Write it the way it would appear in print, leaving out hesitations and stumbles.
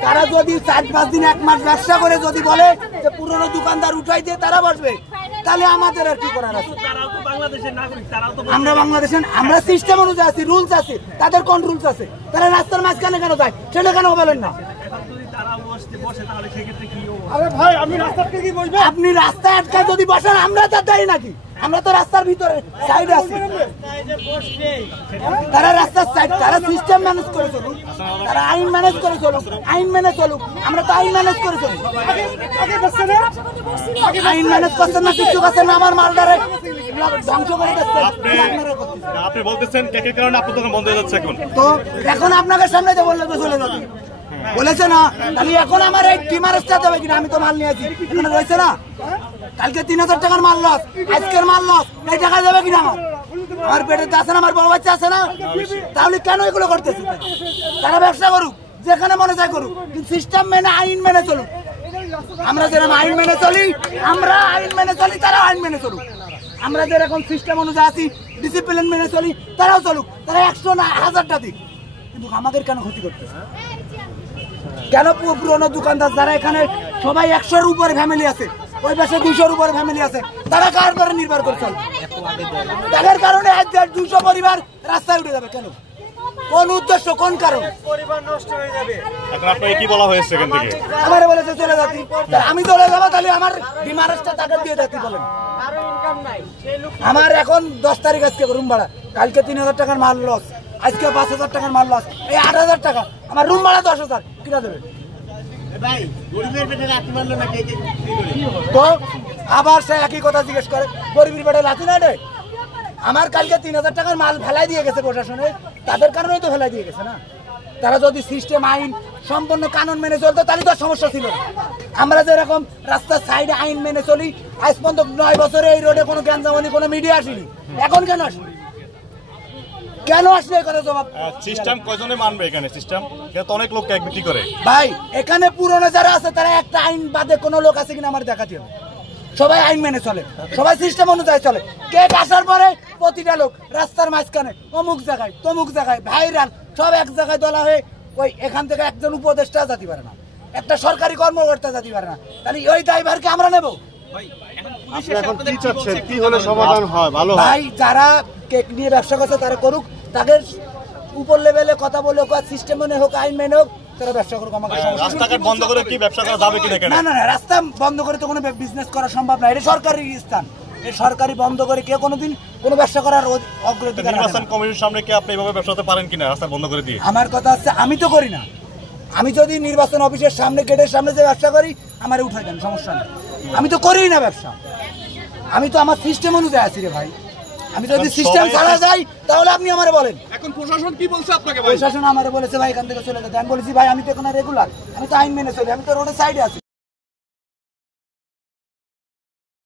তারা যদি 4-5 দিন 1 মাস ব্যবসা করে যদি বলে যে পুরনো দোকানদার উঠাই দিয়ে তারা বসবে, তাহলে আমাদের আর কি করার আছে? আমরা বাংলাদেশের, আমরা সিস্টেম অনুযায়ী আছি, রুলস আছে। তাদের কোন রুলস আছে? তারা রাস্তার মাঝখানে কেন যায় সেটা কেন বলেন না? আপনি রাস্তায় আটকায় যদি বসেন আমরা তার দায়ী নাকি? আমরা তো রাস্তার ভিতরে সাইডে আছি। তারা রাস্তার সাইড, তারা সিস্টেম ম্যানেজ করে চলুক, তারা আইন ম্যানেজ করে চলুক, আইন মেনে চলুক। আমরা তো আইন ম্যানেজ করে চলুক। আইন ম্যানেজ করছেন না, কিছু করছেন না, আমার মালটারে ধ্বংস করে দিচ্ছে। আপনি বলতেছেন কেকের কারণে আপনার দোকান বন্ধ হয়ে যাচ্ছে এখন। তো এখন আপনাদের সামনে তো বললে তো চলে যাবে, বলেছে না? তাহলে এখন আমার এই ডিমারেজটা দেবে কিনা? আমি তো মাল নিয়েছি, এখানে রয়েছে না। কালকে 3000 টাকার মাল লস, আজকের মাল লস, এই টাকা দেবে কিনা? আমার পেটে আছে না, আমার বড় বাচ্চা আছে না। তাহলে কেন এগুলো করতেছে? তারা ব্যবসা করুক, যেখানে মনে চায় করুক, কিন্তু সিস্টেম মেনে আইন মেনে চলুক। আমরা যেরকম আইন মেনে চলি, আমরা আইন মেনে চলি, তারা আইন মেনে চলুক। আমরা যেরকম সিস্টেম অনুযায়ী আছি, ডিসিপ্লিন মেনে চলি, তারাও চলুক। তারা 100 না 1000টা দিক, কিন্তু আমাদের কেন ক্ষতি করতেছে? কেন পুরনো দোকানদার যারা এখানে সবাই 100-এর উপরে ফ্যামিলি আছে, ওই পাশে 200-এর উপরে ফ্যামিলি আছে, তারা কার করে নির্ভর করে চলে? তাদের কারণে 200 পরিবার রাস্তায় উঠে যাবে কেন? কোন উদ্দেশ্য, কোন কারণ? পরিবার নষ্ট হয়ে যাবে। এখন আপনাকে কি বলা হয়েছে এখান থেকে? আমারে বলেছে চলে যাচ্ছি। আমি চলে যাবো, তাহলে আমার ডিমারেজটা টাকা দিয়ে যাচ্ছি বলেন। আমার এখন 10 তারিখ আজকে রুম ভাড়া, কালকে 3000 টাকার মাল লস, আজকে 5000 টাকার মাল লস, এই 8000 টাকা। আমার রুম ভাড়া 10,000, কিনা দেবে? তো আবার সে একই কথা জিজ্ঞেস করে, গরিবের পেটে লাথি না রে? আমার কালকে 3000 টাকার মাল ফেলাই দিয়ে গেছে প্রশাসনে, তাদের কারণেই তো ফেলাই দিয়ে গেছে না। তারা যদি সিস্টেম আইন সম্পূর্ণ কানুন মেনে চলতো তাহলে তো সমস্যা ছিল না। আমরা যেরকম রাস্তার সাইডে আইন মেনে চলি, আজ পর্যন্ত 9 বছরে এই রোডে কোনো গ্যাঞ্জামানি, কোনো মিডিয়া আসেনি। এখন কেন আসবে? কেন আসলে এই কথা জবাব? সিস্টেম কয়জনে মানবে এখানে? সিস্টেম তো অনেক লোক কেক বিক্রি করে ভাই। এখানে পুরনো যারা আছে তারা একটা আইন বাদে কোনো লোক আছে কিনা আমার দেখাতে হবে। সবাই আইন মেনে চলে, সবাই সিস্টেম অনুযায়ী চলে। কেক আসার পরে প্রতিটা লোক রাস্তার মাঝখানে অমুক জায়গায় তমুক জায়গায় ভাইরাল, সব এক জায়গায় তোলা হয়ে ওই এখান থেকে একজন উপদেষ্টা যেতে পারে না, একটা সরকারি কর্মকর্তা যেতে পারে না। তাহলে ওই ড্রাইভারকে আমরা নেব? ভাই যারা কেক নিয়ে ব্যবসা করছে তারা করুক, তাদের উপর লেভেলে কথা বলে হোক, সিস্টেম মেনে হোক, আইন মেনে হোক, তারা ব্যবসা করুক। আমাকে রাস্তাঘাট বন্ধ করে কি ব্যবসা করা যাবে কি? না না না, রাস্তা বন্ধ করে তো কোনো বিজনেস করা সম্ভব না। এটা সরকারি স্থান, এই সরকারি বন্ধ করে কেউ কোনোদিন কোনো ব্যবসা করার অগ্রাধিকার। নির্বাচন কমিশনের সামনে কি আপনি এইভাবে ব্যবসা করতে পারেন কিনা রাস্তা বন্ধ করে দিয়ে? আমার কথা হচ্ছে আমি তো করি না। আমি যদি নির্বাচন অফিসের সামনে, গেটের সামনে যে ব্যবসা করি, আমার উঠাই দেন, সমস্যা নেই। আমি তো করি না ব্যবসা, আমি তো আমার সিস্টেম অনুযায়ী আছি রে ভাই। আমি যদি সিস্টেম ছাড়া যাই তাহলে আপনি আমারে বলেন। এখন প্রশাসন কি বলছে আপনাকে? প্রশাসন আমারে বলেছে ভাই এখান থেকে চলে যেতে। আমি বলেছি ভাই আমি তো এখানে রেগুলার, আমি তো আইন মেনে চলি, আমি তো রোডের সাইডে আছি।